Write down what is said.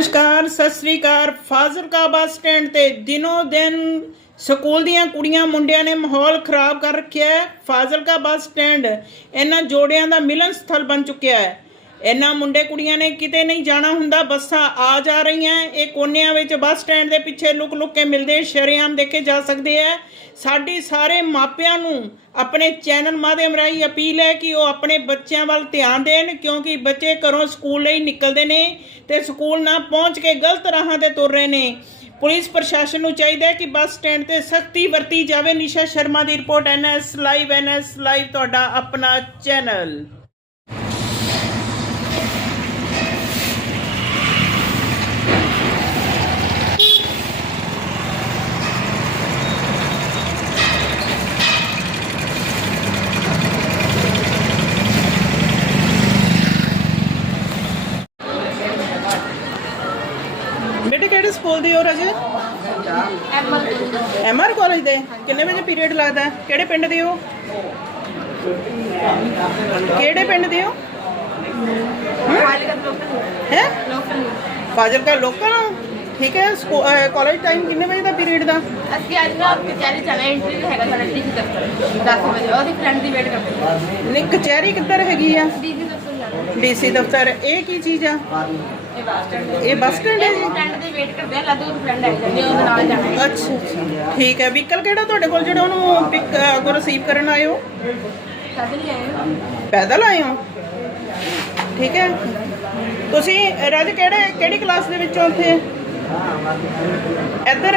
ਨਮਸਕਾਰ, ਸਤਿ ਸ੍ਰੀ ਅਕਾਲ। Fazilka bus stand ਤੇ ਦਿਨੋ ਦਿਨ ਸਕੂਲ ਦੀਆਂ ਕੁੜੀਆਂ ਮੁੰਡਿਆਂ ਨੇ ਮਾਹੌਲ ਖਰਾਬ ਕਰ ਰੱਖਿਆ ਹੈ। ਫਾਜ਼ਿਲਕਾ ਬੱਸ ਸਟੈਂਡ ਇਹਨਾਂ ਜੋੜਿਆਂ ਦਾ ਮਿਲਨ ਸਥਲ ਬਣ ਚੁੱਕਿਆ ਹੈ। ਇਹਨਾਂ ਮੁੰਡੇ ਕੁੜੀਆਂ ਨੇ ਕਿਤੇ ਨਹੀਂ ਜਾਣਾ ਹੁੰਦਾ, ਬੱਸਾਂ ਆ ਜਾ ਰਹੀਆਂ, ਇਹ ਕੋਨਿਆਂ ਵਿੱਚ ਬੱਸ ਸਟੈਂਡ ਦੇ ਪਿੱਛੇ ਲੁਕ ਲੁਕ ਕੇ ਮਿਲਦੇ, ਸ਼ਰੇਆਮ ਦੇਖੇ ਜਾ ਸਕਦੇ ਹੈ ਸਾਡੀ ਸਾਰੇ ਮਾਪਿਆਂ ਨੂੰ ਆਪਣੇ ਚੈਨਲ ਮਾਧਿਅਮ ਰਾਹੀਂ ਅਪੀਲ ਹੈ ਕਿ ਉਹ ਆਪਣੇ ਬੱਚਿਆਂ ਵੱਲ ਧਿਆਨ ਦੇਣ, ਕਿਉਂਕਿ ਬੱਚੇ ਘਰੋਂ ਸਕੂਲ ਲਈ ਨਿਕਲਦੇ ਨੇ ਤੇ ਸਕੂਲ ਨਾ ਪਹੁੰਚ ਕੇ ਗਲਤ ਰਾਹਾਂ ਤੇ ਤੁਰ ਰਹੇ ਨੇ। ਪੁਲਿਸ ਪ੍ਰਸ਼ਾਸਨ ਨੂੰ ਚਾਹੀਦਾ ਹੈ ਕਿ ਬੱਸ ਸਟੈਂਡ ਤੇ ਸਖਤੀ ਵਰਤੀ ਜਾਵੇ। ਨਿਸ਼ਾ ਸ਼ਰਮਾ ਦੀ report NS live NS live ਤੁਹਾਡਾ ਆਪਣਾ ਚੈਨਲ। ਬੇਟੇ ਕਿਹੜੇ ਸਕੂਲ ਦੀ ਹੋ ਰਜੇ? ਐਮਆਰ ਕਾਲਜ ਦੇ। ਕਿੰਨੇ ਵਜੇ ਪੀਰੀਅਡ ਲੱਗਦਾ? ਹੈ? ਕਿਹੜੇ ਪਿੰਡ ਦੇ ਹੋ? ਕਿਹੜੇ ਪਿੰਡ ਦੇ ਹੋ? ਹੈ? ਫਾਜ਼ਿਲਕਾ ਲੋਕਲ ਠੀਕ ਹੈ ਕਾਲਜ ਟਾਈਮ ਕਿੰਨੇ ਵਜੇ ਦਾ ਪੀਰੀਅਡ ਦਾ? ਅਸੀਂ ਅੱਜ ਨਾ ਕਚਹਿਰੀ ਚਲੇ ਇੰਟਰਵਿਊ ਹੈਗਾ ਸਾਡਾ ਡੀਸੀ ਦਫ਼ਤਰ 10 ਵਜੇ ਉਹਦੀ ਫਰੈਂਡ ਦੀ ਵੇਟ ਕਰਦੇ। ਹਾਂ ਨਹੀਂ ਕਚਹਿਰੀ ਕਿੱਧਰ ਹੈਗੀ ਆ? ਡੀਸੀ ਦਫ਼ਤਰ ਜਾਣਾ ਡੀਸੀ ਦਫ਼ਤਰ। ਇਹ ਕੀ ਚੀਜ਼ ਆ? ਇਹ ਬੱਸ ਸਟੈਂਡ ਇਹ ਬੱਸ ਸਟੈਂਡ ਹੈ ਜੀ? ਫਰੈਂਡ ਦੀ ਵੇਟ ਕਰਦੇ ਆ ਲਾਦੂ ਫਰੈਂਡ ਆਈ ਜਾਂਦੀ ਆ, ਉਹਦੇ ਨਾਲ ਜਾਣਾ ਹੈ। ਅੱਛਾ ਅੱਛਾ। ਠੀਕ ਹੈ ਵਹੀਕਲ ਕਿਹੜਾ ਤੁਹਾਡੇ ਕੋਲ ਜਿਹੜਾ ਉਹਨੂੰ ਪਿਕ ਕੋ ਰਿਸੀਵ ਕਰਨ ਆਏ ਹੋ? ਸਾਡੇ ਲਈ ਆਏ ਹੋ? ਪੈਦਲ ਆਏ ਹੋ? ਠੀਕ ਹੈ। ਤੁਸੀਂ ਰਾਜ ਕਿਹੜੇ ਕਿਹੜੀ ਕਲਾਸ ਦੇ ਵਿੱਚੋਂ ਉੱਥੇ? ਇੱਧਰ।